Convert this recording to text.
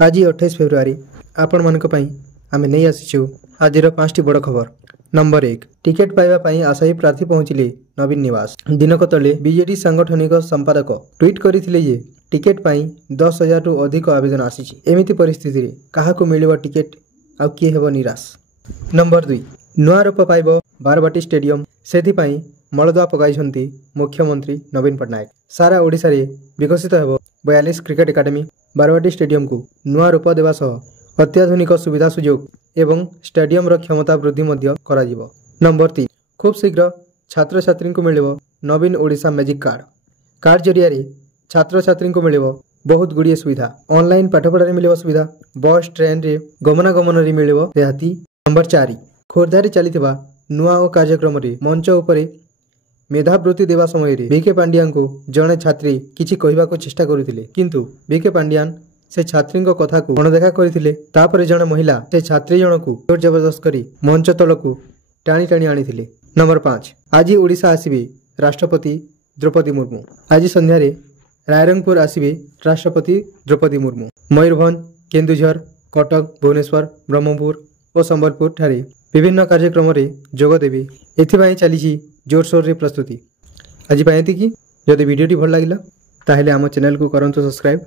आज 28 फेब्रुआरी आपण मानक पई आमे नहीं आसीछु आजिर 5टी बड़ खबर। नंबर 1 टिकेट पाइबा पई आशायी प्रार्थी पहुंचले नवीन निवास। दिनक तले बीजेडी सांगठनिक संपादक ट्वीट करथिले जे टिकेट पई 10,000 रु अधिक आवेदन आसीछि। एमिति परिस्थिति रे काहाकू मिलिबो टिकेट आ किए हेबो निराश। नंबर 2 नुआ रूप पाइबो बारवाटी स्टेडियम सेथि पई मलदुआ पकाइछंती मुख्यमंत्री नवीन पटनायक। सारा ओडिसा रे विकसित हेबो 42 क्रिकेट एकाडेमी। बारवाटी स्टेडियम को नुआ रूप देवा सह अत्याधुनिक सुविधा सुयोग एवं स्टेडियम रो क्षमता वृद्धि मध्य करा जिवो। नंबर 3 खूब शीघ्र छात्र छात्री को मिलिबो नवीन ओडिसा मैजिक कार्ड जरिया रे छात्र छात्री को मिलिबो बहुत गुड़िए सुविधा। ऑनलाइन पाठपढ़ा रे मिलिबो सुविधा। बस ट्रेन रे गमनागमन रे मिलिबो रिहाती। नंबर 4 खोर्धा रे चलीथिबा नुआ ओ कार्यक्रम रे मंच उपरे मेधावृत्ति देवा समय रे बीके पांड्यान को जड़े छात्री किछि कहबा को चेष्टा करुथिले, किंतु बीके पांड्यान से छात्री को कथा को अणदेखा करथिले। तापरे जड़े महिला से छात्री जन को जोर जबरदस्त करी मंच तल को टाणी टाणी आनिथिले। नंबर 5 आज ओडिशा आसीबे राष्ट्रपति द्रौपदी मुर्मू। आज संध्या रे रायरंगपुर आसीबे राष्ट्रपति द्रौपदी मुर्मू। मयूरभंज, केन्दुझर, कटक, भुवनेश्वर, ब्रह्मपुर और संबलपुर ठारे विभिन्न कार्यक्रम रे जोग देबे। एथिबाई चलीछि जोरसोर रे प्रस्तुति। आज पाएति कि जदि वीडियोटी भल लागिला ताहेले आम चैनल को करंतु सब्सक्राइब।